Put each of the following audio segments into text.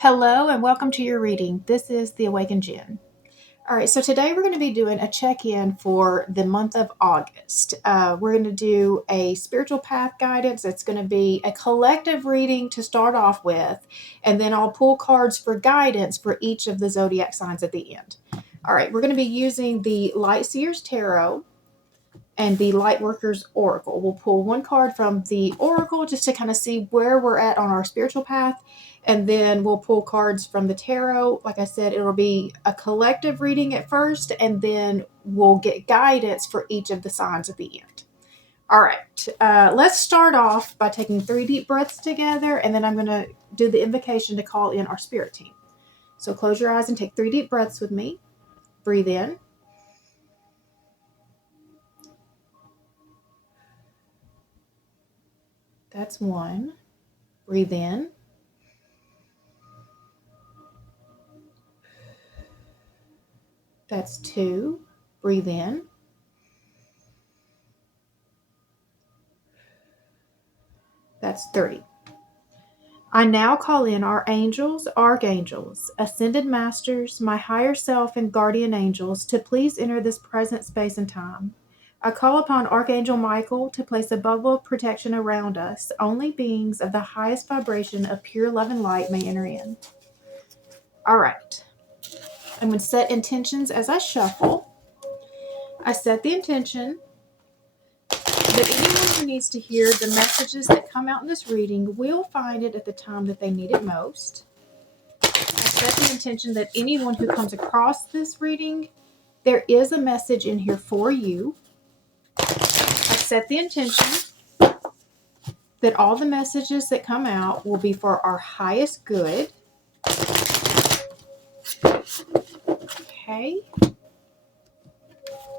Hello and welcome to your reading. This is the Awakened Jen. All right, so today we're going to be doing a check-in for the month of August. We're going to do a spiritual path guidance. It's going to be a collective reading to start off with, and then I'll pull cards for guidance for each of the zodiac signs at the end. All right, we're going to be using the Light Seers Tarot and the Lightworkers Oracle. We'll pull one card from the Oracle just to kind of see where we're at on our spiritual path. And then we'll pull cards from the tarot. Like I said, it'll be a collective reading at first, and then we'll get guidance for each of the signs at the end. All right, let's start off by taking 3 deep breaths together, and then I'm going to do the invocation to call in our spirit team. So close your eyes and take 3 deep breaths with me. Breathe in. That's 1. Breathe in. That's 2. Breathe in. That's 3. I now call in our angels, archangels, ascended masters, my higher self, and guardian angels to please enter this present space and time. I call upon Archangel Michael to place a bubble of protection around us. Only beings of the highest vibration of pure love and light may enter in. All right. I'm going to set intentions as I shuffle. I set the intention that anyone who needs to hear the messages that come out in this reading will find it at the time that they need it most. I set the intention that anyone who comes across this reading, there is a message in here for you. I set the intention that all the messages that come out will be for our highest good. Okay.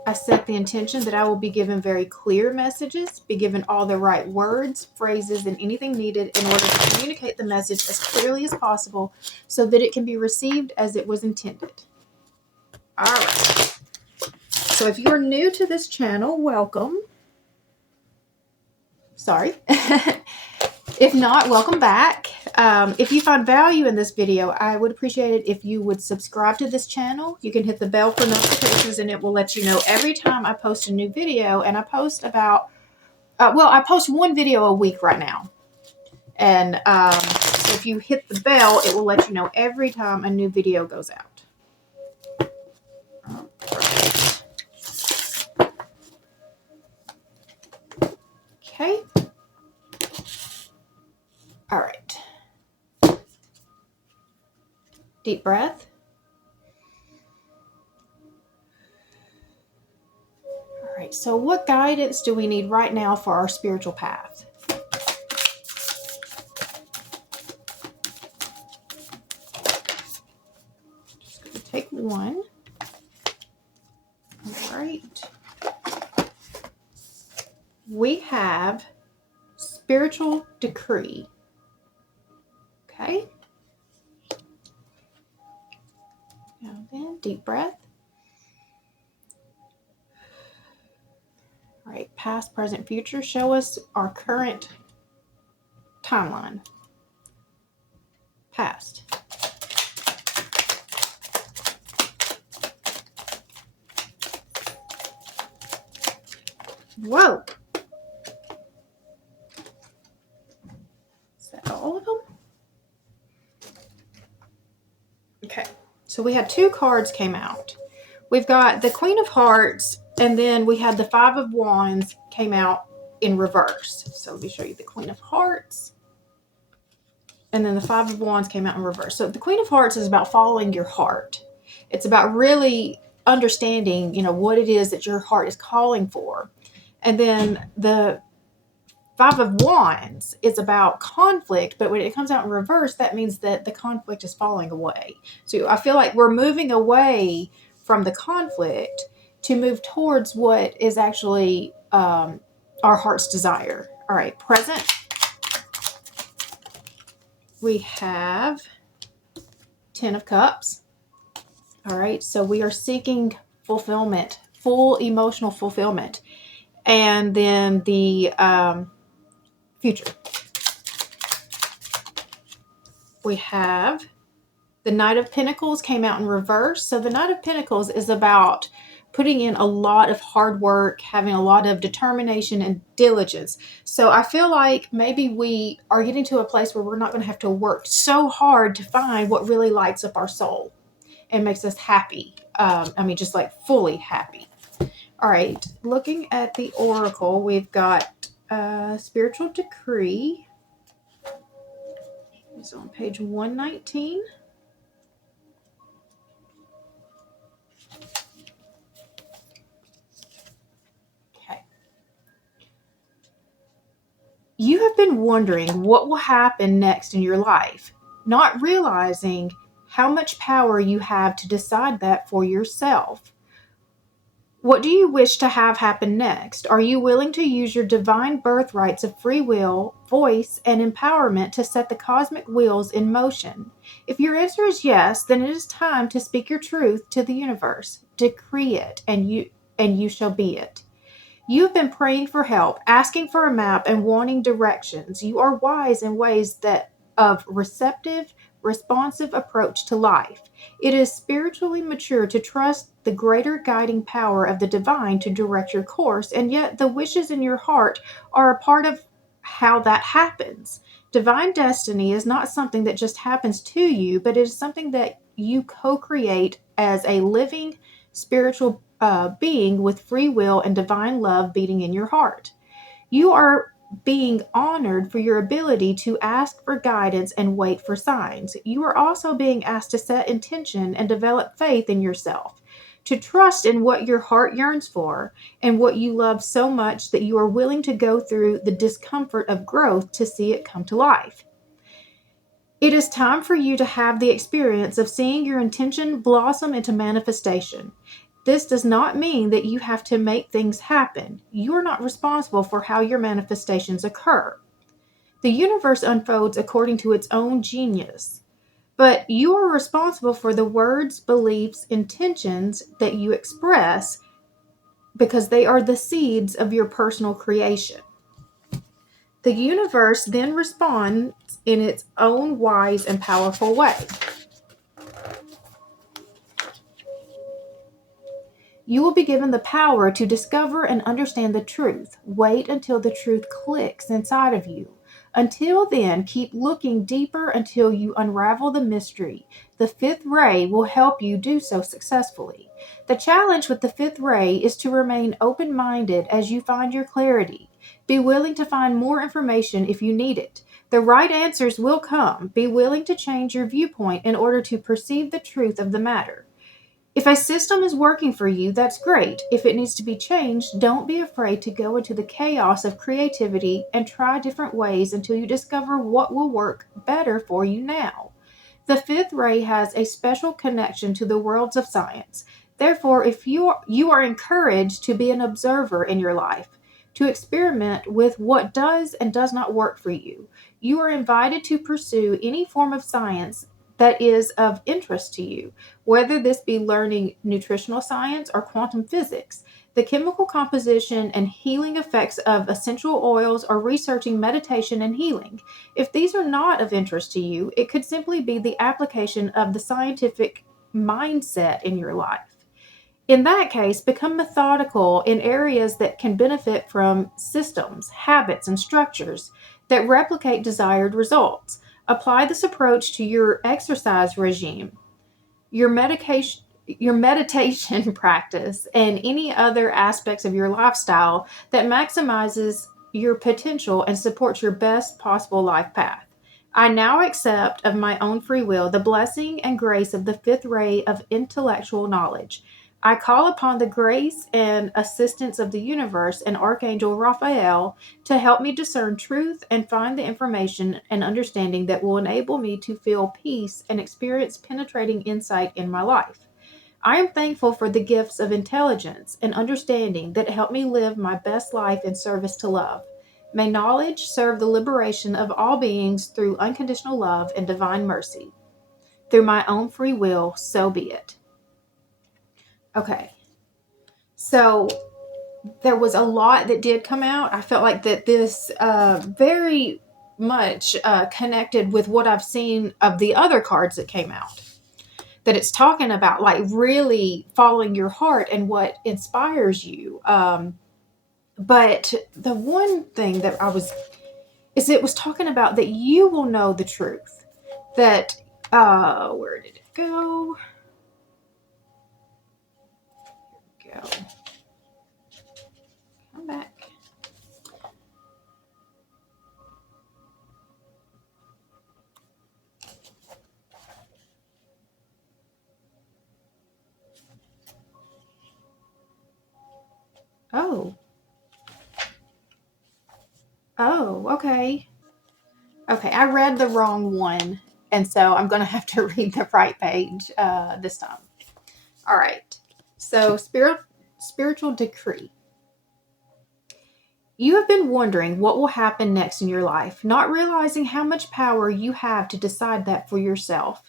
I set the intention that I will be given very clear messages, be given all the right words, phrases, and anything needed in order to communicate the message as clearly as possible so that it can be received as it was intended. All right. So if you're new to this channel, welcome. Sorry. If not, welcome back. If you find value in this video, I would appreciate it if you would subscribe to this channel. You can hit the bell for notifications, and it will let you know every time I post a new video. And I post about, I post 1 video a week right now. And so if you hit the bell, it will let you know every time a new video goes out. Perfect. Okay. All right. Deep breath. All right, so what guidance do we need right now for our spiritual path? Just going to take 1. All right. We have spiritual decree. Okay. Now then, deep breath. All right, past, present, future. Show us our current timeline. Past. Whoa. Is that all of them? Okay, so we had 2 cards came out. We've got the Queen of Hearts, and then we had the 5 of Wands came out in reverse. So let me show you the Queen of Hearts. And then the 5 of Wands came out in reverse. So the Queen of Hearts is about following your heart. It's about really understanding, what it is that your heart is calling for. And then the 5 of Wands is about conflict, but when it comes out in reverse, that means that the conflict is falling away. So I feel like we're moving away from the conflict to move towards what is actually our heart's desire. All right, present. We have 10 of Cups. All right, so we are seeking fulfillment, full emotional fulfillment. And then the future. We have The Knight of Pentacles came out in reverse. So the Knight of Pentacles is about putting in a lot of hard work, having a lot of determination and diligence. So I feel like maybe we are getting to a place where we're not going to have to work so hard to find what really lights up our soul and makes us happy. Just like fully happy. All right, looking at the Oracle, we've got Spiritual Decree. It's on page 119. Okay. You have been wondering what will happen next in your life, not realizing how much power you have to decide that for yourself. What do you wish to have happen next? Are you willing to use your divine birthrights of free will, voice, and empowerment to set the cosmic wheels in motion? If your answer is yes, then it is time to speak your truth to the universe. Decree it, and you shall be it. You have been praying for help, asking for a map, and wanting directions. You are wise in ways that of receptive, responsive approach to life. It is spiritually mature to trust the greater guiding power of the divine to direct your course, and yet the wishes in your heart are a part of how that happens. Divine destiny is not something that just happens to you, but it is something that you co-create as a living spiritual being with free will and divine love beating in your heart. You are being honored for your ability to ask for guidance and wait for signs. You are also being asked to set intention and develop faith in yourself, to trust in what your heart yearns for and what you love so much that you are willing to go through the discomfort of growth to see it come to life. It is time for you to have the experience of seeing your intention blossom into manifestation. This does not mean that you have to make things happen. You are not responsible for how your manifestations occur. The universe unfolds according to its own genius, but you are responsible for the words, beliefs, intentions that you express because they are the seeds of your personal creation. The universe then responds in its own wise and powerful way. You will be given the power to discover and understand the truth. Wait until the truth clicks inside of you. Until then, keep looking deeper until you unravel the mystery. The fifth ray will help you do so successfully. The challenge with the fifth ray is to remain open-minded as you find your clarity. Be willing to find more information if you need it. The right answers will come. Be willing to change your viewpoint in order to perceive the truth of the matter. If a system is working for you, that's great. If it needs to be changed, don't be afraid to go into the chaos of creativity and try different ways until you discover what will work better for you now. The fifth ray has a special connection to the worlds of science. Therefore, if you are encouraged to be an observer in your life, to experiment with what does and does not work for you. You are invited to pursue any form of science that is of interest to you, whether this be learning nutritional science or quantum physics, the chemical composition and healing effects of essential oils, or researching meditation and healing. If these are not of interest to you, it could simply be the application of the scientific mindset in your life. In that case, become methodical in areas that can benefit from systems, habits, and structures that replicate desired results. Apply this approach to your exercise regime, your meditation practice, and any other aspects of your lifestyle that maximizes your potential and supports your best possible life path. I now accept of my own free will the blessing and grace of the fifth ray of intellectual knowledge. I call upon the grace and assistance of the universe and Archangel Raphael to help me discern truth and find the information and understanding that will enable me to feel peace and experience penetrating insight in my life. I am thankful for the gifts of intelligence and understanding that help me live my best life in service to love. May knowledge serve the liberation of all beings through unconditional love and divine mercy. Through my own free will, so be it. Okay, so there was a lot that did come out. I felt like that this very much connected with what I've seen of the other cards that came out. that it's talking about like really following your heart and what inspires you. But the one thing that it was talking about that you will know the truth. That, where did it go? Go. Come back. Oh. Oh, okay. Okay, I read the wrong one, and so I'm going to have to read the right page this time. All right. So, spiritual decree. You have been wondering what will happen next in your life, not realizing how much power you have to decide that for yourself.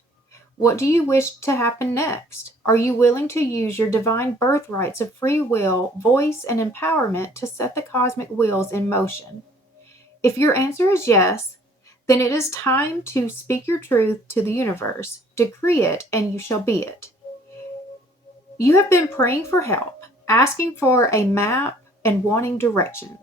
What do you wish to happen next? Are you willing to use your divine birthrights of free will, voice, and empowerment to set the cosmic wheels in motion? If your answer is yes, then it is time to speak your truth to the universe. Decree it, and you shall be it. You have been praying for help, asking for a map, and wanting directions.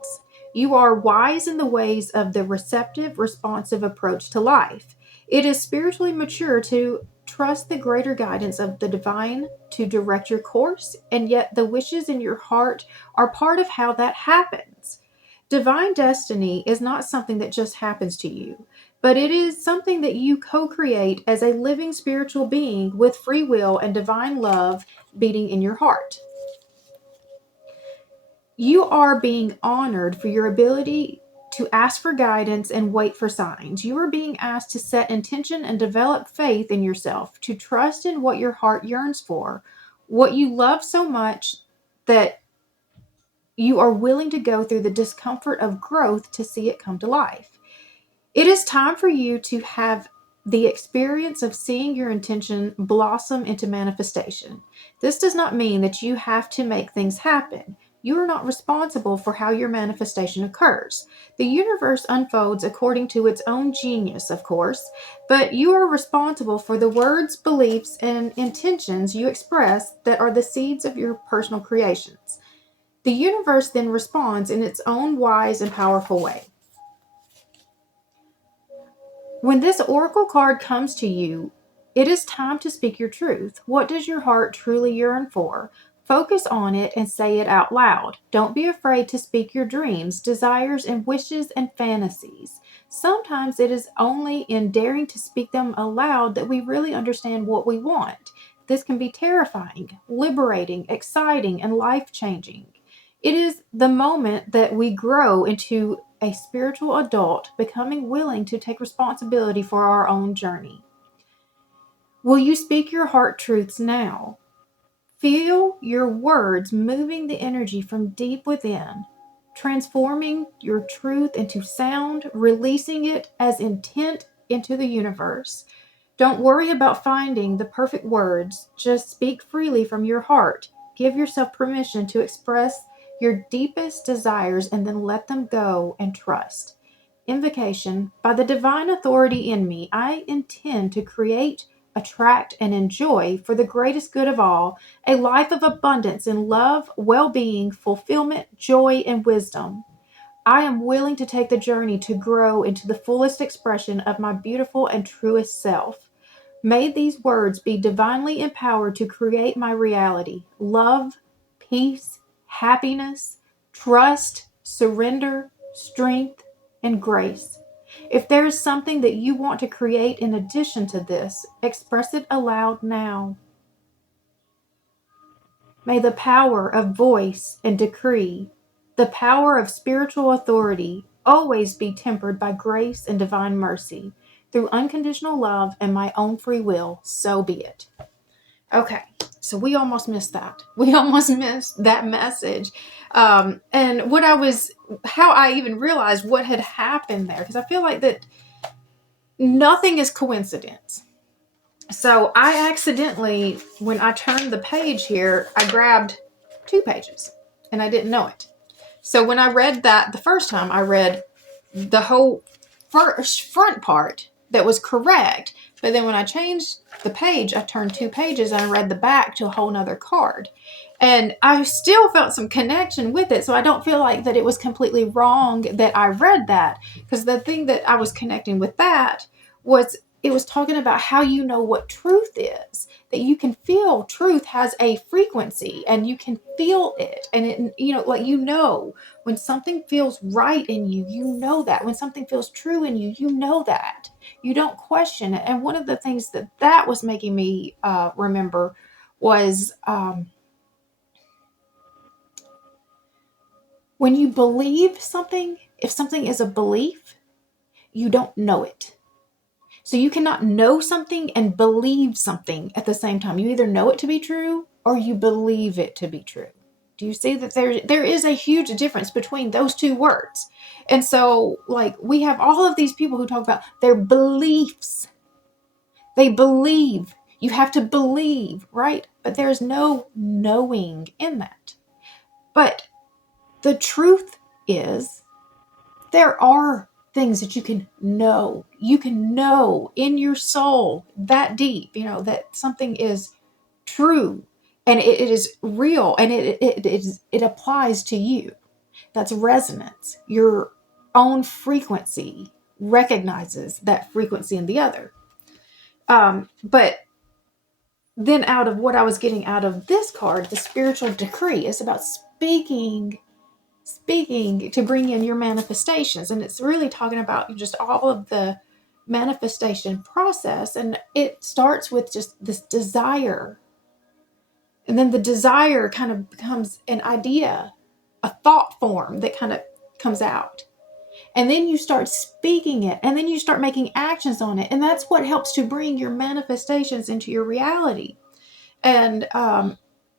You are wise in the ways of the receptive, responsive approach to life. It is spiritually mature to trust the greater guidance of the divine to direct your course, and yet the wishes in your heart are part of how that happens. Divine destiny is not something that just happens to you, but it is something that you co-create as a living spiritual being with free will and divine love beating in your heart. You are being honored for your ability to ask for guidance and wait for signs. You are being asked to set intention and develop faith in yourself, to trust in what your heart yearns for, what you love so much that you are willing to go through the discomfort of growth to see it come to life. It is time for you to have the experience of seeing your intention blossom into manifestation. This does not mean that you have to make things happen. You are not responsible for how your manifestation occurs. The universe unfolds according to its own genius, of course, but you are responsible for the words, beliefs, and intentions you express that are the seeds of your personal creations. The universe then responds in its own wise and powerful way. When this oracle card comes to you, it is time to speak your truth. What does your heart truly yearn for? Focus on it and say it out loud. Don't be afraid to speak your dreams, desires, and wishes and fantasies. Sometimes it is only in daring to speak them aloud that we really understand what we want. This can be terrifying, liberating, exciting, and life-changing. It is the moment that we grow into a spiritual adult, becoming willing to take responsibility for our own journey. Will you speak your heart truths now? Feel your words moving the energy from deep within, transforming your truth into sound, releasing it as intent into the universe. Don't worry about finding the perfect words. Just speak freely from your heart. Give yourself permission to express your deepest desires and then let them go and trust. Invocation. By the divine authority in me, I intend to create, attract, and enjoy, for the greatest good of all, a life of abundance in love, well-being, fulfillment, joy, and wisdom. I am willing to take the journey to grow into the fullest expression of my beautiful and truest self. May these words be divinely empowered to create my reality: love, peace, happiness, trust, surrender, strength, and grace. If there is something that you want to create in addition to this, express it aloud now. May the power of voice and decree, the power of spiritual authority, always be tempered by grace and divine mercy. Through unconditional love and my own free will, so be it. Okay, so we almost missed that. We almost missed that message. And how I even realized what had happened there, because I feel like that nothing is coincidence. So I accidentally, when I turned the page here, I grabbed 2 pages and I didn't know it. So when I read that the first time, I read the whole first front part that was correct, But then when I changed the page, I turned 2 pages and I read the back to a whole nother card. And I still felt some connection with it. So I don't feel like that it was completely wrong that I read that. Because the thing that I was connecting with that was it was talking about how you know what truth is. That you can feel truth has a frequency and you can feel it. And it, you know, like, you know, when something feels right in you, you know that. When something feels true in you, you know that. You don't question it. And one of the things that was making me remember was when you believe something, if something is a belief, you don't know it. So you cannot know something and believe something at the same time. You either know it to be true or you believe it to be true. Do you see that there is a huge difference between those two words? And so, like, we have all of these people who talk about their beliefs. They believe. You have to believe, right? But there's no knowing in that. But the truth is there are things that you can know. You can know in your soul that deep, you know, that something is true and it is real and it applies to you. That's resonance. Your own frequency recognizes that frequency in the other. But then out of what I was getting out of this card, the spiritual decree is about speaking to bring in your manifestations. And it's really talking about just all of the manifestation process. And it starts with just this desire. And then the desire kind of becomes an idea, a thought form that kind of comes out. And then you start speaking it, and then you start making actions on it. And that's what helps to bring your manifestations into your reality. And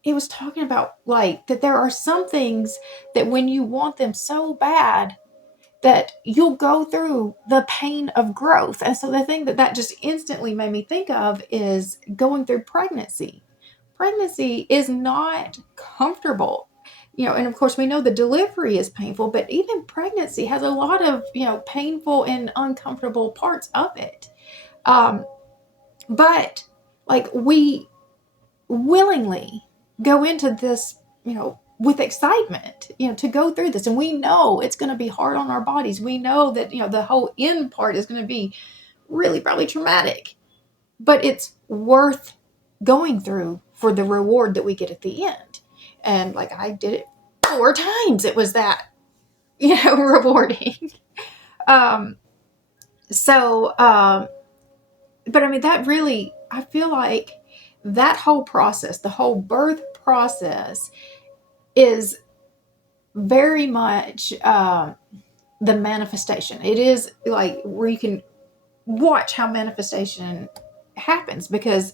it was talking about, like, that there are some things that when you want them so bad that you'll go through the pain of growth. And so the thing that just instantly made me think of is going through pregnancy. Pregnancy is not comfortable. You know, and of course we know the delivery is painful, but even pregnancy has a lot of, you know, painful and uncomfortable parts of it. But like, we willingly go into this, you know, with excitement, you know, to go through this. And we know it's going to be hard on our bodies. We know that, you know, the whole end part is going to be really probably traumatic, but it's worth going through for the reward that we get at the end. And like, I did it 4 times. It was that, you know, rewarding. But I mean, that really, I feel like that whole process, the whole birth process, is very much the manifestation. It is like where you can watch how manifestation happens, because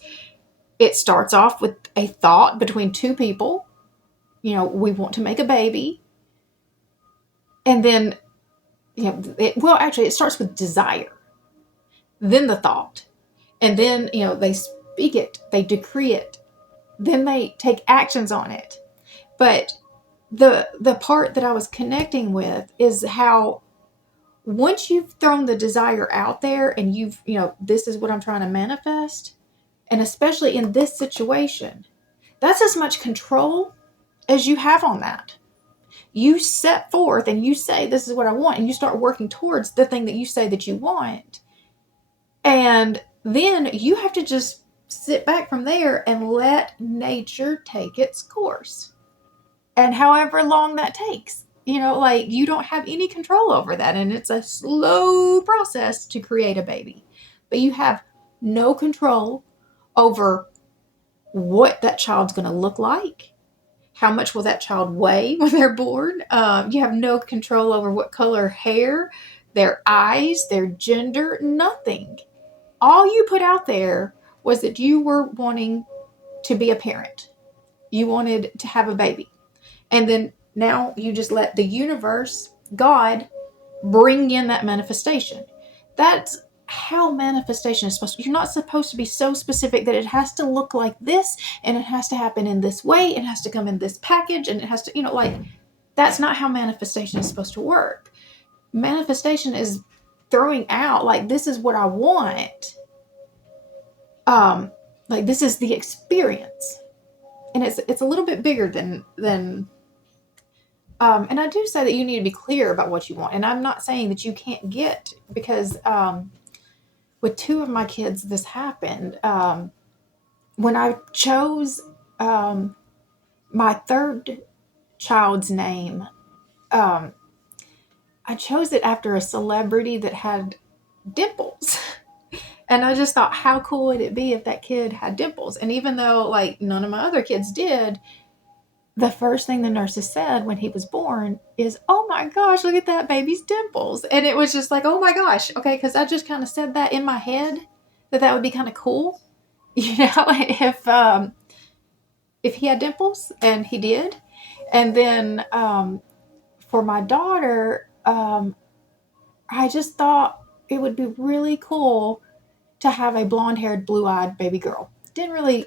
it starts off with a thought between 2 people. You know, we want to make a baby. And then, you know, it starts with desire, then the thought. And then, you know, they speak it, they decree it, then they take actions on it. But the part that I was connecting with is how once you've thrown the desire out there and you've, you know, this is what I'm trying to manifest, and especially in this situation, that's as much control as you have on that. You set forth and you say, this is what I want, and you start working towards the thing that you say that you want. And then you have to just sit back from there and let nature take its course. And however long that takes, you know, like, you don't have any control over that. And it's a slow process to create a baby. But you have no control over what that child's going to look like. How much will that child weigh when they're born? You have no control over what color hair, their eyes, their gender, nothing. All you put out there was that you were wanting to be a parent. You wanted to have a baby. And then now you just let the universe, God, bring in that manifestation. That's how manifestation is supposed to be. You're not supposed to be so specific that it has to look like this, and it has to happen in this way, it has to come in this package, and it has to, you know, like, that's not how manifestation is supposed to work. Manifestation is throwing out, like, this is what I want. like this is the experience, and it's a little bit bigger than and I do say that you need to be clear about what you want, and I'm not saying that you can't get, because with two of my kids this happened. When I chose my third child's name, I chose it after a celebrity that had dimples. And I just thought, how cool would it be if that kid had dimples? And even though like none of my other kids did, the first thing the nurses said when he was born is, "Oh my gosh, look at that baby's dimples." And it was just like, oh my gosh. Okay, because I just kind of said that in my head, that would be kind of cool. If he had dimples, and he did. And then for my daughter, I just thought it would be really cool to have a blonde-haired, blue-eyed baby girl. Didn't really,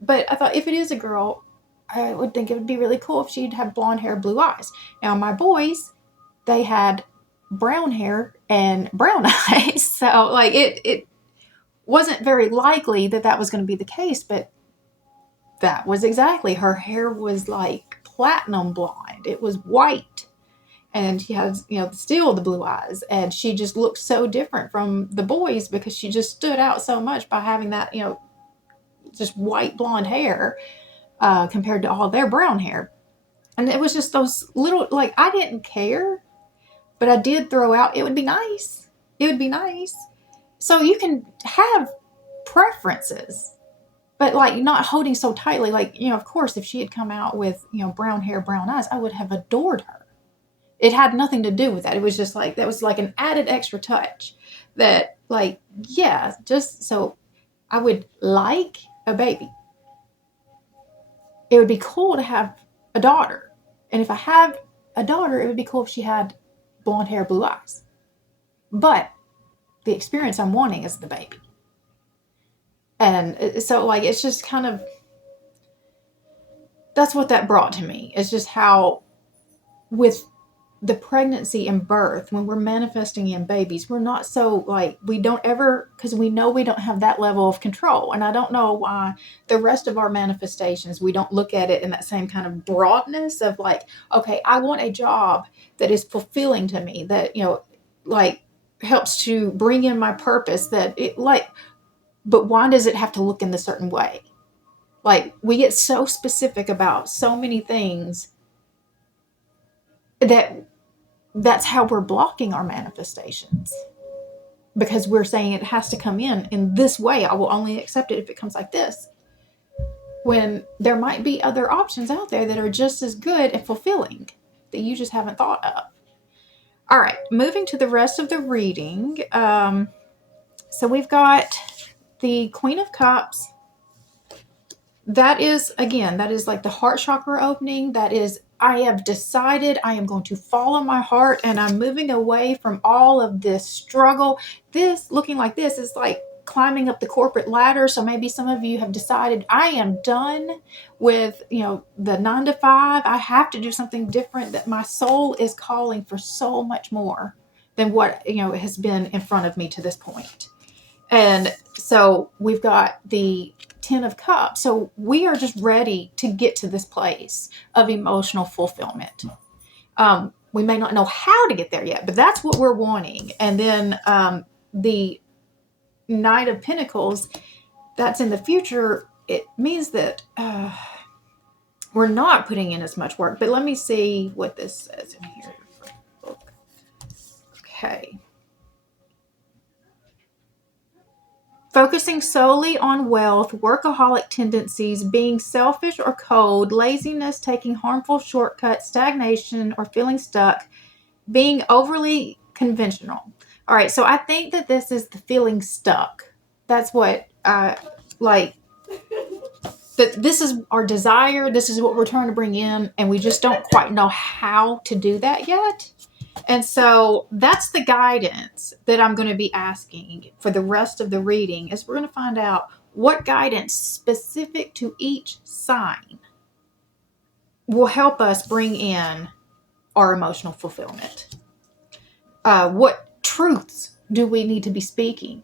but I thought if it is a girl, I would think it would be really cool if she'd have blonde hair, blue eyes. Now, my boys, they had brown hair and brown eyes. So, like, it wasn't very likely that was going to be the case, but that was exactly. Her hair was like platinum blonde. It was white. And she has, still the blue eyes. And she just looked so different from the boys because she just stood out so much by having that, just white blonde hair compared to all their brown hair. And it was just those little, like, I didn't care, but I did throw out, it would be nice. It would be nice. So you can have preferences, but like not holding so tightly. Like, of course, if she had come out with, brown hair, brown eyes, I would have adored her. It had nothing to do with that. It was just like, that was like an added extra touch that, like, yeah, just so I would like a baby. It would be cool to have a daughter. And if I have a daughter, it would be cool if she had blonde hair, blue eyes. But the experience I'm wanting is the baby. And so, like, it's just kind of, that's what that brought to me. It's just how with the pregnancy and birth, when we're manifesting in babies, we're not so, like, we don't ever, because we know we don't have that level of control. And I don't know why the rest of our manifestations, we don't look at it in that same kind of broadness of like, okay, I want a job that is fulfilling to me, that, like, helps to bring in my purpose, that it, like, but why does it have to look in the certain way? Like, we get so specific about so many things that's how we're blocking our manifestations, because we're saying it has to come in this way. I will only accept it if it comes like this, when there might be other options out there that are just as good and fulfilling that you just haven't thought of. All right, moving to the rest of the reading. So we've got the Queen of Cups. That is like the heart chakra opening. That is, I have decided I am going to follow my heart, and I'm moving away from all of this struggle. This, looking like this, is like climbing up the corporate ladder. So maybe some of you have decided, I am done with, the 9 to 5. I have to do something different, that my soul is calling for so much more than what, has been in front of me to this point. And so we've got the 10 of Cups. So we are just ready to get to this place of emotional fulfillment. We may not know how to get there yet, but that's what we're wanting. And then the Knight of Pentacles, that's in the future. It means that we're not putting in as much work. But let me see what this says in here. Okay. Focusing solely on wealth, workaholic tendencies, being selfish or cold, laziness, taking harmful shortcuts, stagnation, or feeling stuck, being overly conventional. All right, so I think that this is the feeling stuck. That's what like. That this is our desire. This is what we're trying to bring in, and we just don't quite know how to do that yet. And so that's the guidance that I'm going to be asking for the rest of the reading, is we're going to find out what guidance specific to each sign will help us bring in our emotional fulfillment. What truths do we need to be speaking?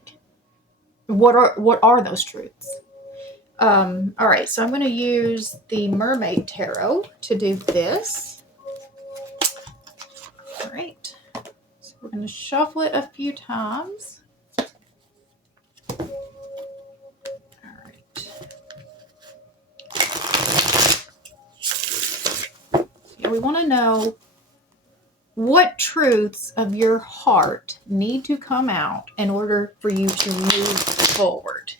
what are those truths? All right, so I'm going to use the Mermaid Tarot to do this. All right, so we're going to shuffle it a few times. All right. So we want to know what truths of your heart need to come out in order for you to move forward.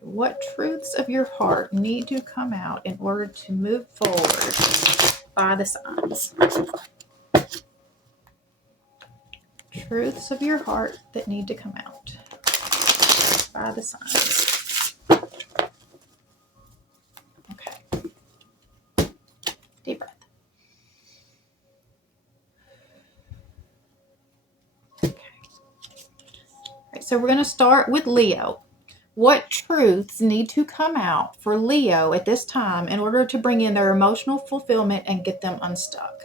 What truths of your heart need to come out in order to move forward by the signs? Truths of your heart that need to come out by the signs. Okay. Deep breath. Okay. All right, so we're going to start with Leo. What truths need to come out for Leo at this time in order to bring in their emotional fulfillment and get them unstuck?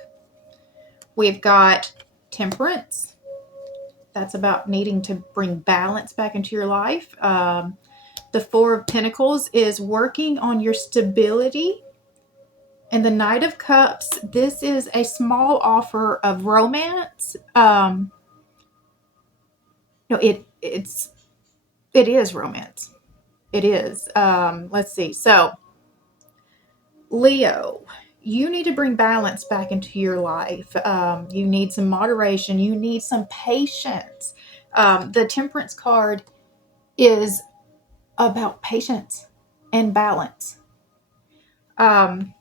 We've got Temperance. That's about needing to bring balance back into your life. The Four of Pentacles is working on your stability. And the Knight of Cups, this is a small offer of romance. No, it is romance. It is. Let's see. So, Leo, you need to bring balance back into your life. You need some moderation. You need some patience. The Temperance card is about patience and balance. And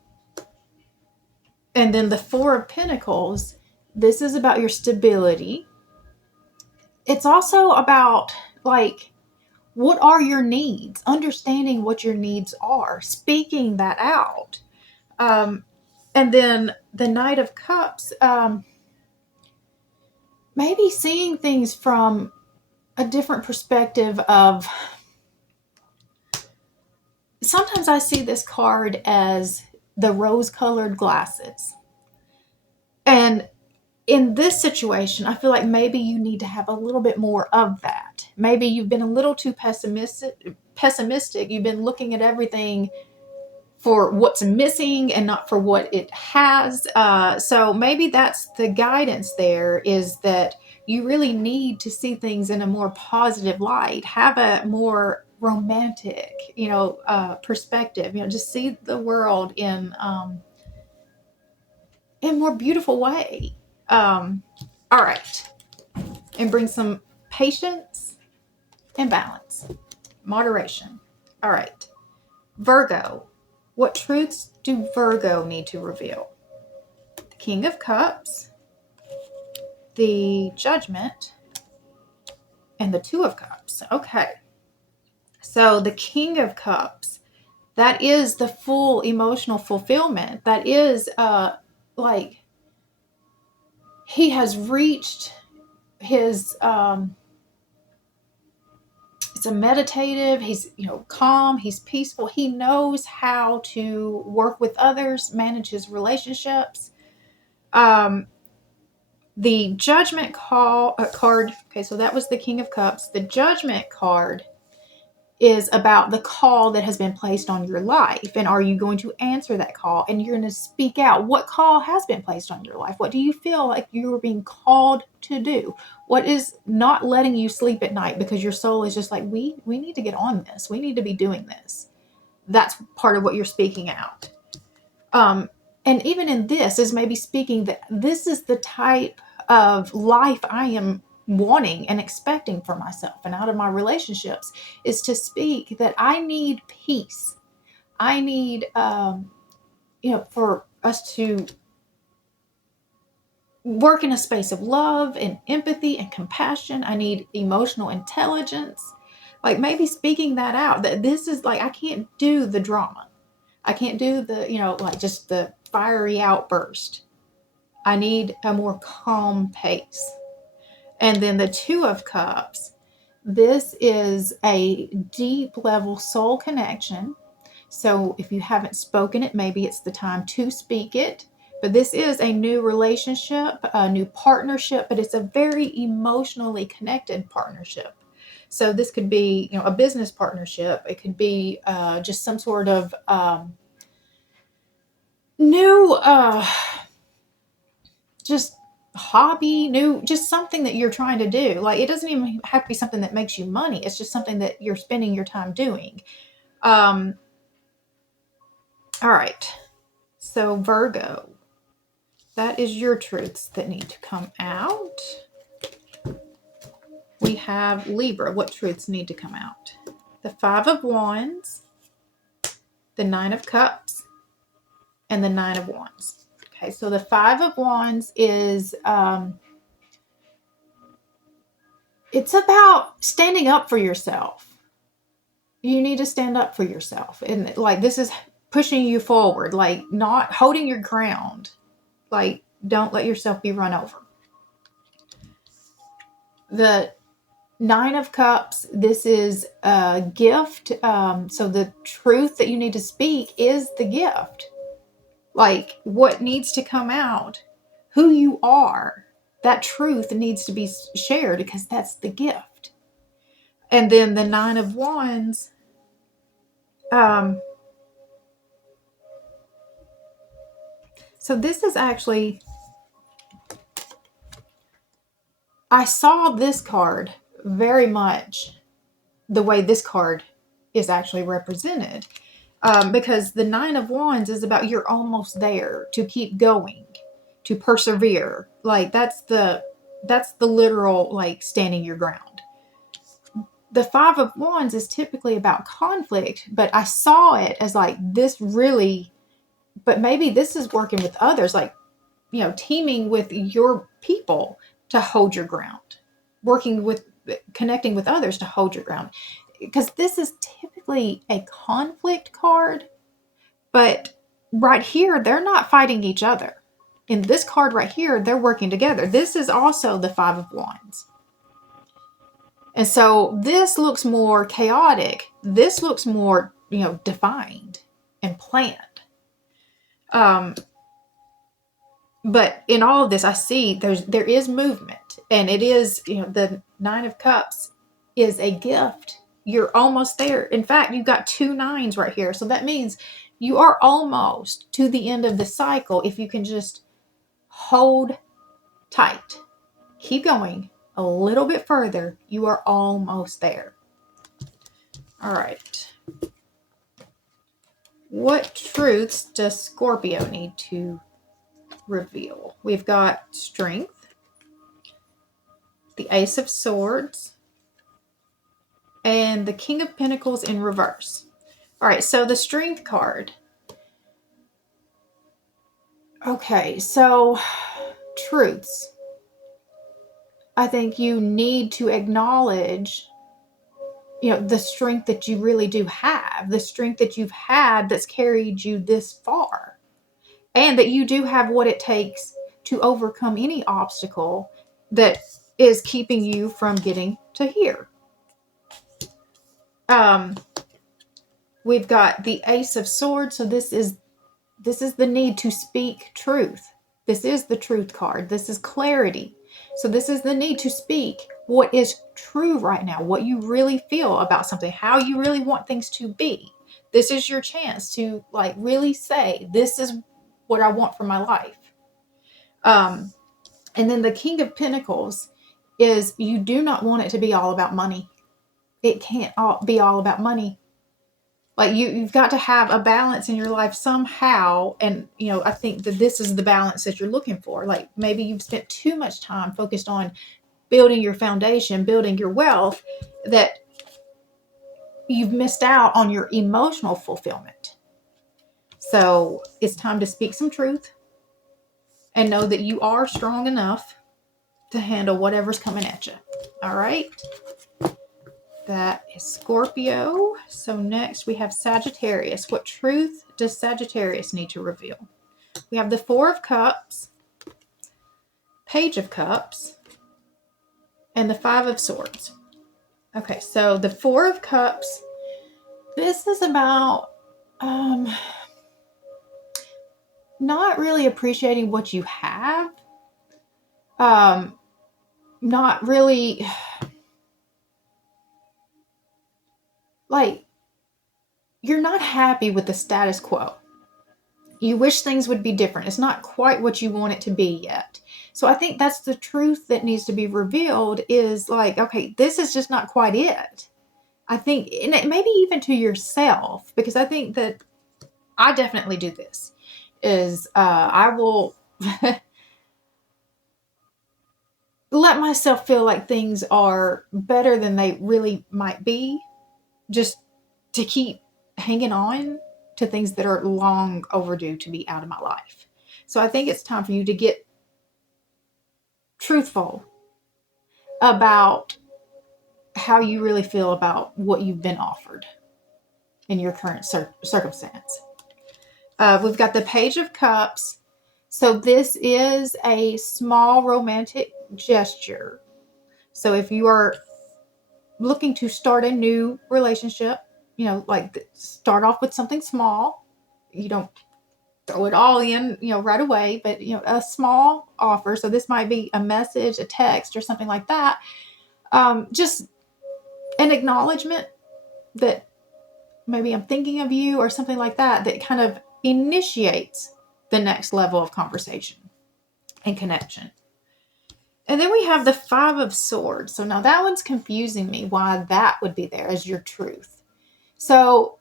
then the Four of Pentacles, this is about your stability. It's also about, like, what are your needs? Understanding what your needs are. Speaking that out. And then the Knight of Cups, maybe seeing things from a different perspective of... Sometimes I see this card as the rose-colored glasses. And in this situation, I feel like maybe you need to have a little bit more of that. Maybe you've been a little too pessimistic. You've been looking at everything for what's missing and not for what it has. So maybe that's the guidance there, is that you really need to see things in a more positive light. Have a more romantic, perspective. Just see the world in a more beautiful way. All right. And bring some patience and balance. Moderation. All right. Virgo. What truths do Virgo need to reveal? The King of Cups, the Judgment, and the Two of Cups. Okay. So the King of Cups, that is the full emotional fulfillment. That is he has reached his it's a meditative, he's calm, he's peaceful, he knows how to work with others, manage his relationships. The Judgment card, okay, so that was the King of Cups. The Judgment card is about the call that has been placed on your life, and are you going to answer that call? And you're going to speak out. What call has been placed on your life? What do you feel like you're being called to do? What is not letting you sleep at night because your soul is just like, we need to get on this. We need to be doing this. That's part of what you're speaking out. And even in this is maybe speaking that this is the type of life I am wanting and expecting for myself and out of my relationships, is to speak that I need peace. I need, for us to work in a space of love and empathy and compassion. I need emotional intelligence. Like maybe speaking that out, that this is like, I can't do the drama. I can't do the, just the fiery outburst. I need a more calm pace. And then the Two of Cups, this is a deep level soul connection. So if you haven't spoken it, maybe it's the time to speak it. But this is a new relationship, a new partnership, but it's a very emotionally connected partnership. So this could be, a business partnership. It could be just some sort of new, just hobby, just something that you're trying to do. Like, it doesn't even have to be something that makes you money. It's just something that you're spending your time doing. All right. So Virgo, that is your truths that need to come out. We have Libra. What truths need to come out? The 5 of Wands, the 9 of Cups, and the 9 of Wands. Okay, so the 5 of Wands is, it's about standing up for yourself. You need to stand up for yourself. And like, this is pushing you forward, like not holding your ground. Like, don't let yourself be run over. The 9 of Cups, this is a gift. So the truth that you need to speak is the gift. Like, what needs to come out, who you are, that truth needs to be shared because that's the gift. And then the 9 of Wands, so this is actually, I saw this card very much the way this card is actually represented. Because the 9 of Wands is about you're almost there, to keep going, to persevere. Like, that's the literal, like, standing your ground. The 5 of Wands is typically about conflict, but I saw it as like this really, but maybe this is working with others, like, teaming with your people to hold your ground, connecting with others to hold your ground. Because this is typically a conflict card, but right here, they're not fighting each other. In this card right here, they're working together. This is also the 5 of Wands. And so this looks more chaotic. This looks more, defined and planned. But in all of this, I see there is movement, and it is, the 9 of Cups is a gift. You're almost there. In fact, you've got 2 9s right here. So that means you are almost to the end of the cycle if you can just hold tight. Keep going a little bit further. You are almost there. All right. What truths does Scorpio need to reveal? We've got Strength, the Ace of Swords, and the King of Pentacles in reverse. All right, so the Strength card. Okay, so truths. I think you need to acknowledge, the strength that you really do have, the strength that you've had that's carried you this far, and that you do have what it takes to overcome any obstacle that is keeping you from getting to here. We've got the Ace of Swords, so this is the need to speak truth. This is the Truth card. This is clarity. So this is the need to speak what is true right now, what you really feel about something, how you really want things to be. This is your chance to, like, really say, this is what I want for my life. And then the King of Pentacles is, you do not want it to be all about money. It can't be all about money. Like, you've got to have a balance in your life somehow. And, I think that this is the balance that you're looking for. Like, maybe you've spent too much time focused on building your foundation, building your wealth, that you've missed out on your emotional fulfillment. So it's time to speak some truth and know that you are strong enough to handle whatever's coming at you. All right. That is Scorpio. So next we have Sagittarius. What truth does Sagittarius need to reveal? We have the 4 of Cups, Page of Cups, and the 5 of Swords. Okay, so the 4 of Cups, this is about not really appreciating what you have. Not really like, you're not happy with the status quo. You wish things would be different. It's not quite what you want it to be yet. So I think that's the truth that needs to be revealed, is like, okay, this is just not quite it. I think, and maybe even to yourself, because I think that I definitely do this, is I will let myself feel like things are better than they really might be, just to keep hanging on to things that are long overdue to be out of my life. So I think it's time for you to get truthful about how you really feel about what you've been offered in your current circumstance. We've got the Page of Cups. So this is a small romantic gesture. So if you are looking to start a new relationship, you know, like start off with something small. You don't throw it all in, you know, right away, but, you know, a small offer. So this might be a message, a text, or something like that. Just an acknowledgement that maybe I'm thinking of you, or something like that, that kind of initiates the next level of conversation and connection. And then we have the Five of Swords. So now that one's confusing me, why that would be there as your truth. So,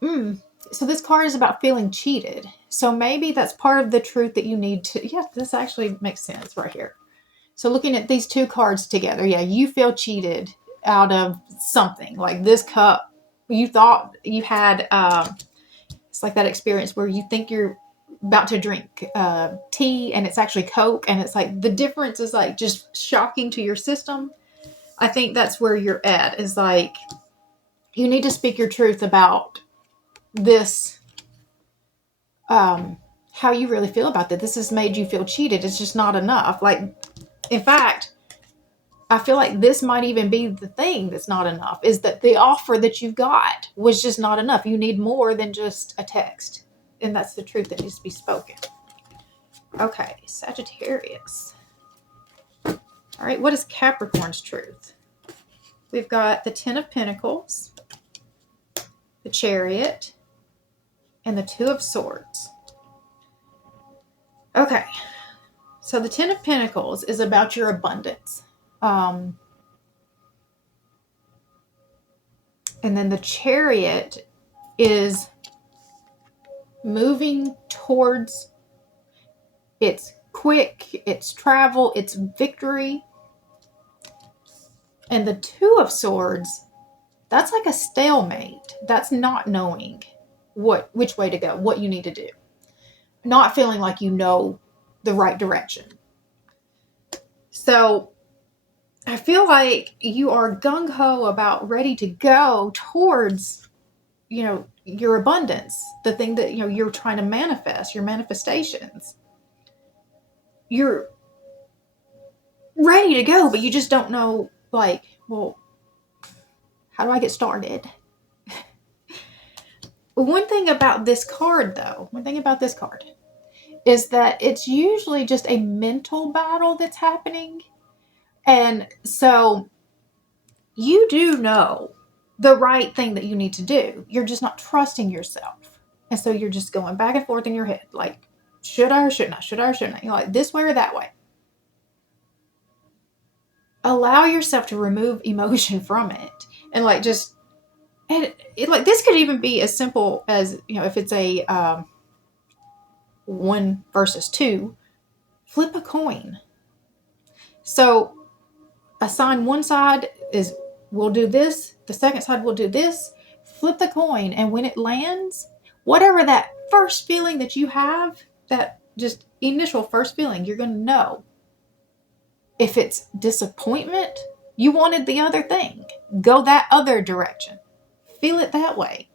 so this card is about feeling cheated. So maybe that's part of the truth that you need to, yeah, this actually makes sense right here. So looking at these two cards together, yeah, you feel cheated out of something. Like this cup, you thought you had, it's like that experience where you think you're about to drink tea and it's actually Coke, and it's like the difference is like just shocking to your system. I think that's where you're at, is like you need to speak your truth about this, how you really feel about that. This has made you feel cheated. It's just not enough. Like, in fact, I feel like this might even be the thing that's not enough, is that the offer that you got was just not enough. You need more than just a text. And that's the truth that needs to be spoken. Okay, Sagittarius. All right, what is Capricorn's truth? We've got the Ten of Pentacles, the Chariot, and the Two of Swords. Okay, so the Ten of Pentacles is about your abundance. And then the Chariot is moving towards, it's quick, it's travel, it's victory. And the Two of Swords, that's like a stalemate. That's not knowing which way to go, what you need to do. Not feeling like you know the right direction. So I feel like you are gung-ho about ready to go towards, you know, your abundance, the thing that, you know, you're trying to manifest, your manifestations. You're ready to go, but you just don't know, like, well, how do I get started? One thing about this card, is that it's usually just a mental battle that's happening. And so you do know the right thing that you need to do. You're just not trusting yourself. And so you're just going back and forth in your head. Like, should I or shouldn't I? Should I or shouldn't I? You're like, this way or that way. Allow yourself to remove emotion from it. And like, just, and it like, this could even be as simple as, you know, if it's a 1 versus 2, flip a coin. So assign one side is, we'll do this. The second side will do this. Flip the coin. And when it lands, whatever that first feeling that you have, that just initial first feeling, you're going to know. If it's disappointment, you wanted the other thing. Go that other direction. Feel it that way.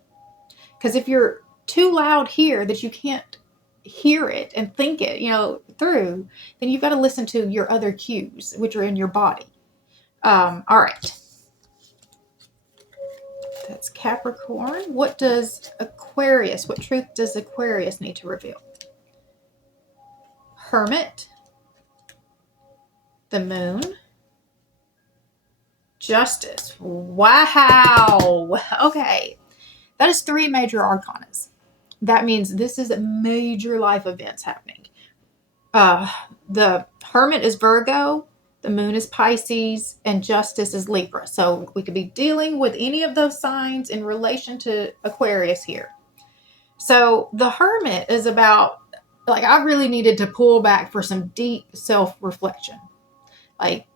Because if you're too loud here that you can't hear it and think it, you know, through, then you've got to listen to your other cues, which are in your body. All right. That's Capricorn. What does Aquarius, what truth does Aquarius need to reveal? Hermit, the Moon, Justice. Wow. Okay. That is 3 major arcanas. That means this is major life events happening. The Hermit is Virgo, the Moon is Pisces, and Justice is Libra. So we could be dealing with any of those signs in relation to Aquarius here. So the Hermit is about, like, I really needed to pull back for some deep self-reflection. Like,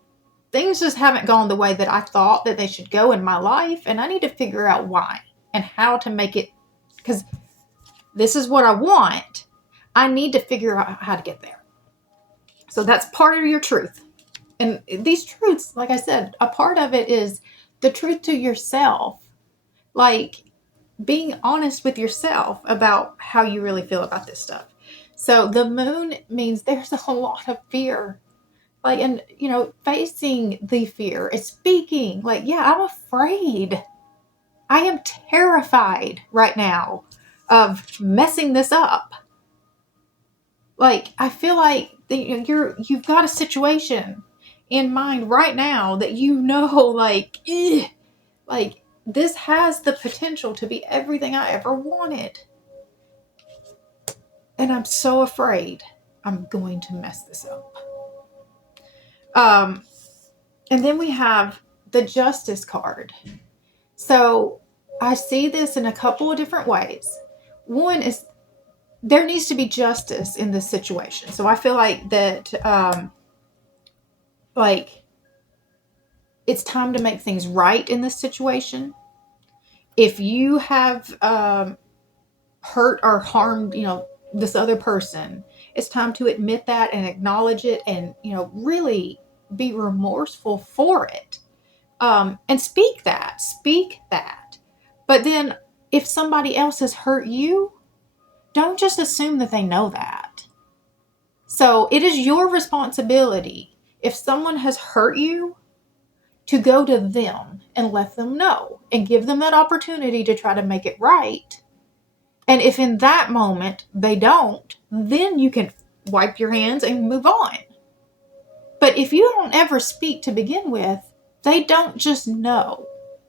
things just haven't gone the way that I thought that they should go in my life, and I need to figure out why and how to make it, because this is what I want. I need to figure out how to get there. So that's part of your truth. And these truths, like I said, a part of it is the truth to yourself. Like, being honest with yourself about how you really feel about this stuff. So the Moon means there's a lot of fear. Like, and, you know, facing the fear is speaking. Like, yeah, I'm afraid. I am terrified right now of messing this up. Like, I feel like you've got a situation in mind right now that you know, like, this has the potential to be everything I ever wanted. And I'm so afraid I'm going to mess this up. And then we have the Justice card. So I see this in a couple of different ways. One is there needs to be justice in this situation. So I feel like that, like, it's time to make things right in this situation. If you have hurt or harmed, you know, this other person, it's time to admit that and acknowledge it and, you know, really be remorseful for it. And speak that. But then if somebody else has hurt you, don't just assume that they know that. So it is your responsibility, if someone has hurt you, to go to them and let them know and give them that opportunity to try to make it right. And if in that moment they don't, then you can wipe your hands and move on. But if you don't ever speak to begin with, they don't just know.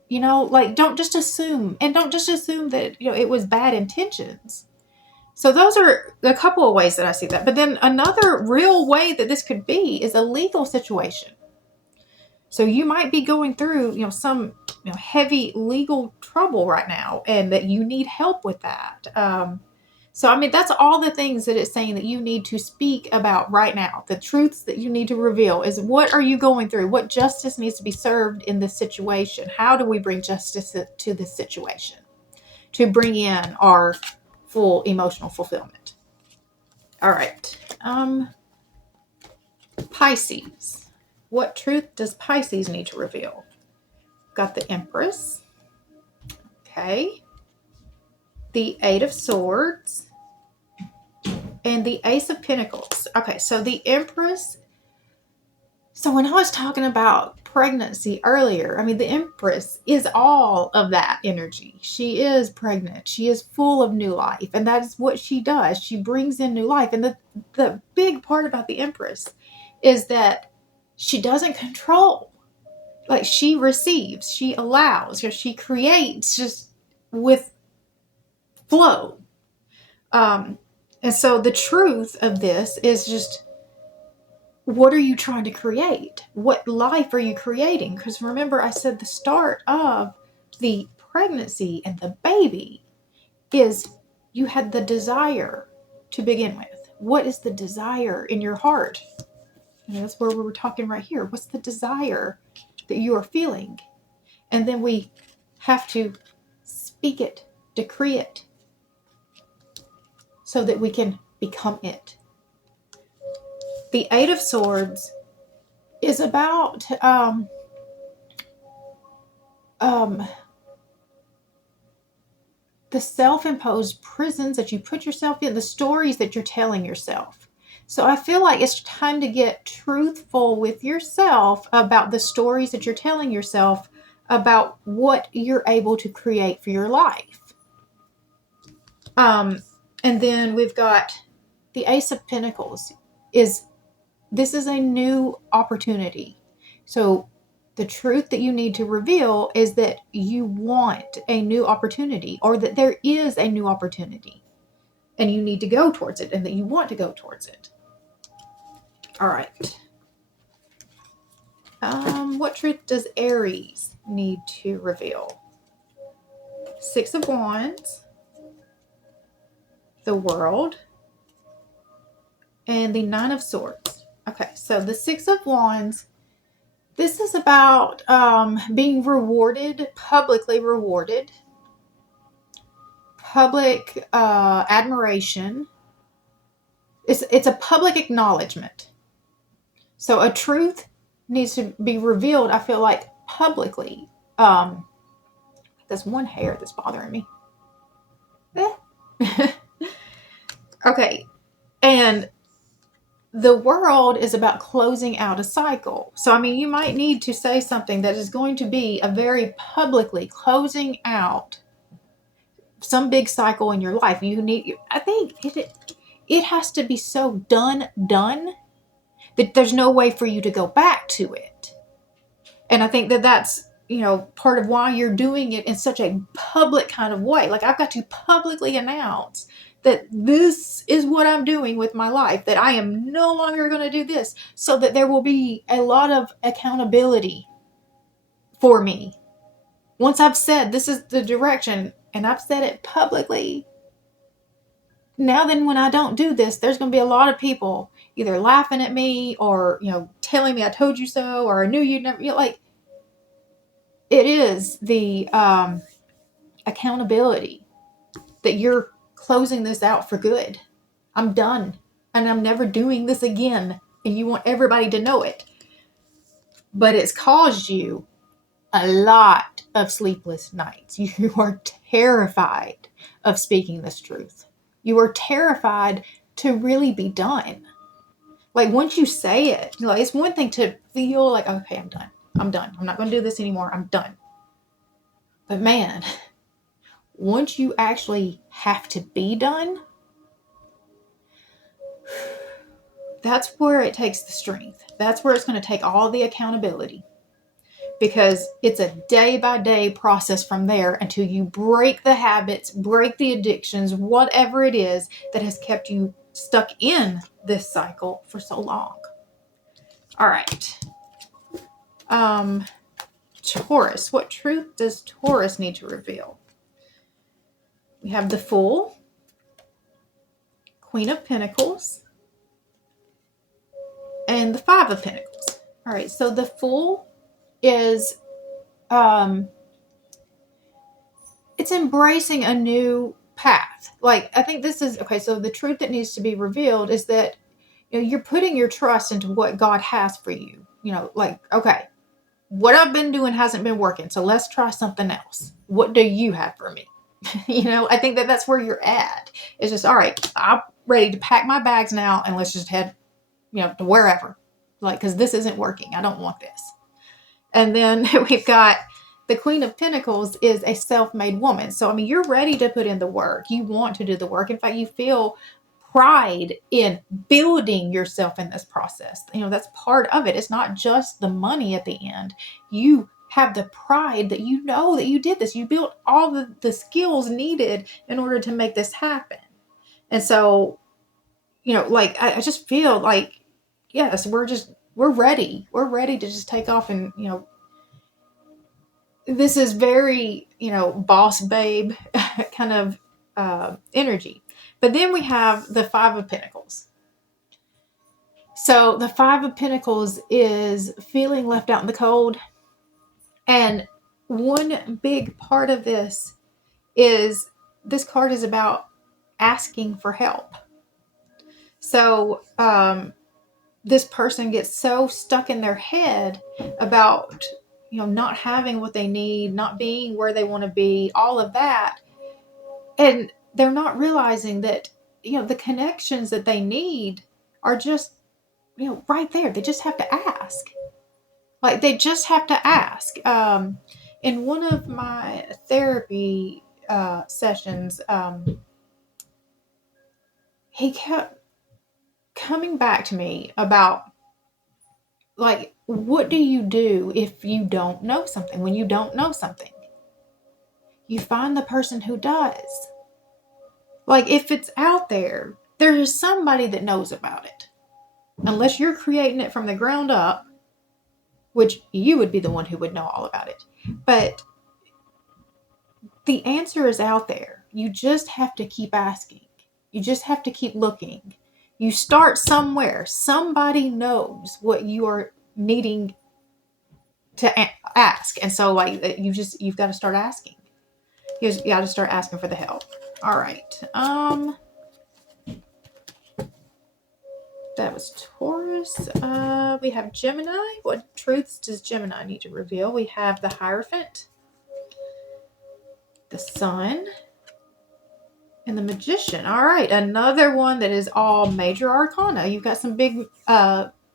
You know, like, don't just assume. And don't just assume that, you know, it was bad intentions. So those are a couple of ways that I see that. But then another real way that this could be is a legal situation. So you might be going through, you know, some, you know, heavy legal trouble right now, and that you need help with that. So, I mean, that's all the things that it's saying that you need to speak about right now. The truths that you need to reveal is, what are you going through? What justice needs to be served in this situation? How do we bring justice to this situation to bring in our full emotional fulfillment? All right. Pisces. What truth does Pisces need to reveal? Got the Empress. Okay. The 8 of Swords. And the Ace of Pentacles. Okay, so the Empress. So when I was talking about pregnancy earlier, I mean, the Empress is all of that energy. She is pregnant. She is full of new life. And that is what she does. She brings in new life. And the big part about the Empress is that she doesn't control. Like, she receives, she allows, or she creates just with flow. And so the truth of this is just, what are you trying to create? What life are you creating? Because remember, I said the start of the pregnancy and the baby is you had the desire to begin with. What is the desire in your heart? And that's where we were talking right here. What's the desire that you are feeling? And then we have to speak it, decree it, so that we can become it. The 8 of Swords is about the self-imposed prisons that you put yourself in, the stories that you're telling yourself. So I feel like it's time to get truthful with yourself about the stories that you're telling yourself about what you're able to create for your life. And then we've got the Ace of Pentacles. This is a new opportunity. So The truth that you need to reveal is that you want a new opportunity, or that there is a new opportunity and you need to go towards it, and that you want to go towards it. All right. What truth does Aries need to reveal? Six of Wands, the World, and the Nine of Swords. Okay, so the Six of Wands, this is about being rewarded, publicly rewarded, public admiration. It's a public acknowledgement. So a truth needs to be revealed, I feel like, publicly. There's one hair that's bothering me. Okay, and the World is about closing out a cycle. So, I mean, you might need to say something that is going to be a very publicly closing out some big cycle in your life. I think it has to be so done that there's no way for you to go back to it. And I think that's, part of why you're doing it in such a public kind of way. Like, I've got to publicly announce that this is what I'm doing with my life, that I am no longer going to do this, so that there will be a lot of accountability for me. Once I've said this is the direction and I've said it publicly, now then when I don't do this, there's going to be a lot of people either laughing at me or, telling me I told you so, or I knew you'd never, it is the accountability that you're closing this out for good. I'm done, and I'm never doing this again, and you want everybody to know it. But it's caused you a lot of sleepless nights. You are terrified of speaking this truth. You are terrified to really be done. Like, once you say it, it's one thing to feel like, okay, I'm done. I'm not going to do this anymore. I'm done. But man, once you actually have to be done, that's where it takes the strength. That's where it's going to take all the accountability, because it's a day-by-day process from there until you break the habits, break the addictions, whatever it is that has kept you stuck in this cycle for so long. All right. Taurus. What truth does Taurus need to reveal? We have the Fool, Queen of Pentacles, and the Five of Pentacles. All right, so the Fool is it's embracing a new path. Like, I think this is okay. So the truth that needs to be revealed is that you're putting your trust into what God has for you. Okay, what I've been doing hasn't been working, so let's try something else. What do you have for me? I think that's where you're at. It's just, all right, I'm ready to pack my bags now, and let's just head, to wherever. Because this isn't working. I don't want this. And then we've got the Queen of Pentacles is a self-made woman. So, I mean, you're ready to put in the work. You want to do the work. In fact, you feel pride in building yourself in this process. That's part of it. It's not just the money at the end. You have the pride that you know that you did this. You built all the skills needed in order to make this happen. And so, I just feel like, yes, we're ready. We're ready to just take off and, this is very, boss babe kind of energy. But then we have the Five of Pentacles. So the Five of Pentacles is feeling left out in the cold. And one big part of this card is about asking for help. So this person gets so stuck in their head about, not having what they need, not being where they want to be, all of that. And they're not realizing that, the connections that they need are just, right there. They just have to ask. They just have to ask. In one of my therapy sessions, he kept coming back to me about, what do you do if you don't know something? When you don't know something, you find the person who does. Like, if it's out there, there is somebody that knows about it. Unless you're creating it from the ground up, which you would be the one who would know all about it. But the answer is out there. You just have to keep asking. You just have to keep looking. You start somewhere. Somebody knows what you are needing to ask. And so, like, you've got to start asking. You've got to start asking for the help. All right. That was Taurus. We have Gemini. What truths does Gemini need to reveal? We have the Hierophant, the Sun, and the Magician. All right, another one that is all major arcana. You've got some big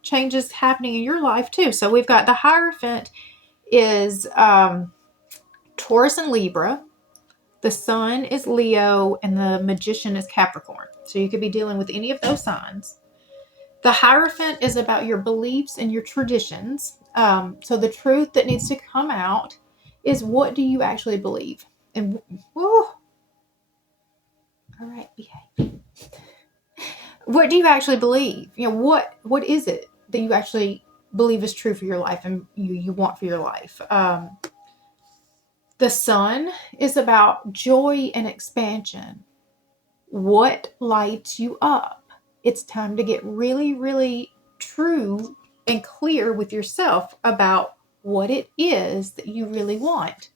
changes happening in your life too. So we've got the Hierophant is Taurus and Libra. The Sun is Leo, and the Magician is Capricorn. So you could be dealing with any of those signs. The Hierophant is about your beliefs and your traditions. So the truth that needs to come out is, what do you actually believe? And all right, behave. What do you actually believe? You know, what is it that you actually believe is true for your life and you want for your life? The Sun is about joy and expansion. What lights you up? It's time to get really, really true and clear with yourself about what it is that you really want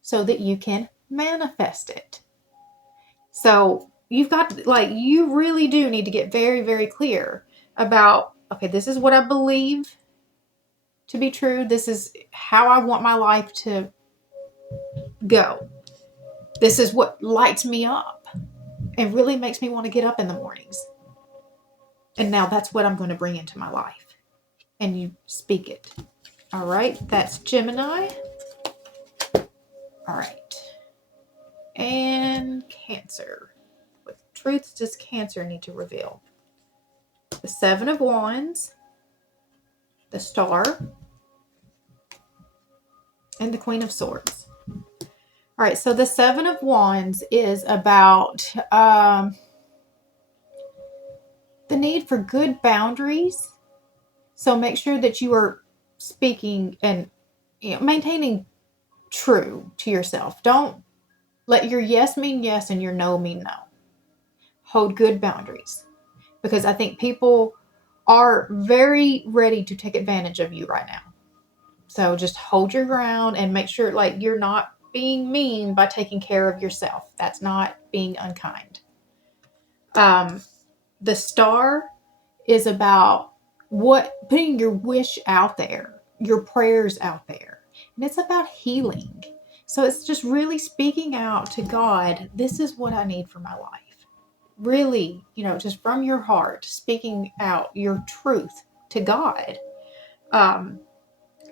so that you can manifest it. So you've got, like, you really do need to get very, very clear about, okay, this is what I believe to be true. This is how I want my life to go. This is what lights me up and really makes me want to get up in the mornings. And now that's what I'm going to bring into my life. And you speak it. All right. That's Gemini. All right. And Cancer. What truths does Cancer need to reveal? The Seven of Wands, the Star, and the Queen of Swords. All right. So the Seven of Wands is about the need for good boundaries. So make sure that you are speaking and maintaining true to yourself. Don't let your yes mean yes and your no mean no. Hold good boundaries, because I think people are very ready to take advantage of you right now. So just hold your ground and make sure, like, you're not being mean by taking care of yourself. That's not being unkind. The Star is about putting your wish out there, your prayers out there. And it's about healing. So it's just really speaking out to God, this is what I need for my life. Really, just from your heart, speaking out your truth to God.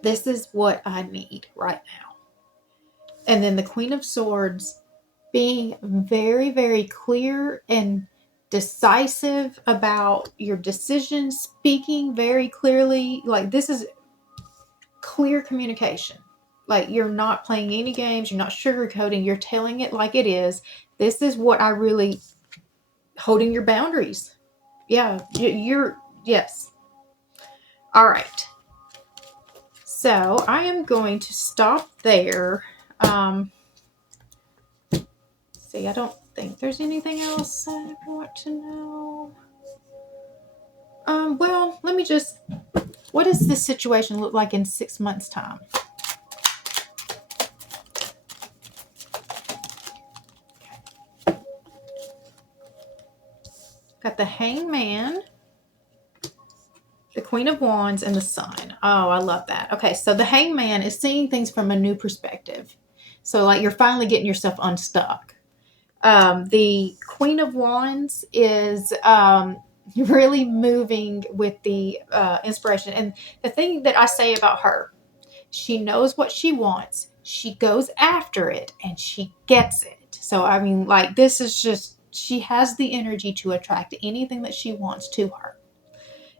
This is what I need right now. And then the Queen of Swords, being very, very clear and decisive about your decisions, speaking very clearly. Like, this is clear communication. Like, you're not playing any games. You're not sugarcoating. You're telling it like it is. This is what I really, holding your boundaries. Yeah, yes. All right. So I am going to stop there. See, I don't think there's anything else I want to know. Well, let me just, what does this situation look like in 6 months' time? Okay. Got the Hangman, the Queen of Wands, and the Sun. Oh, I love that. Okay, so the Hangman is seeing things from a new perspective. So, like, you're finally getting yourself unstuck. The Queen of Wands is really moving with the inspiration. And the thing that I say about her, she knows what she wants. She goes after it and she gets it. So, I mean, like, this is just, she has the energy to attract anything that she wants to her.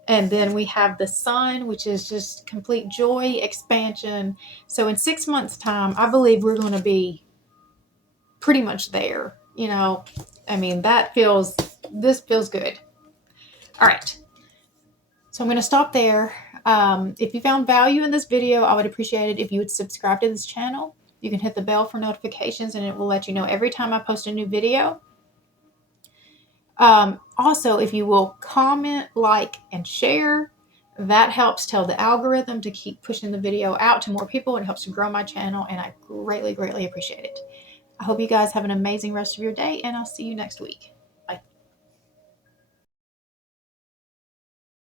And then we have the sun, which is just complete joy, expansion. So in 6 months' time, I believe we're going to be pretty much there. You know, I mean, this feels good. All right. So I'm going to stop there. If you found value in this video, I would appreciate it if you would subscribe to this channel. You can hit the bell for notifications and it will let you know every time I post a new video. Also, if you will comment, like, and share, that helps tell the algorithm to keep pushing the video out to more people. It helps to grow my channel, and I greatly, greatly appreciate it. I hope you guys have an amazing rest of your day, and I'll see you next week.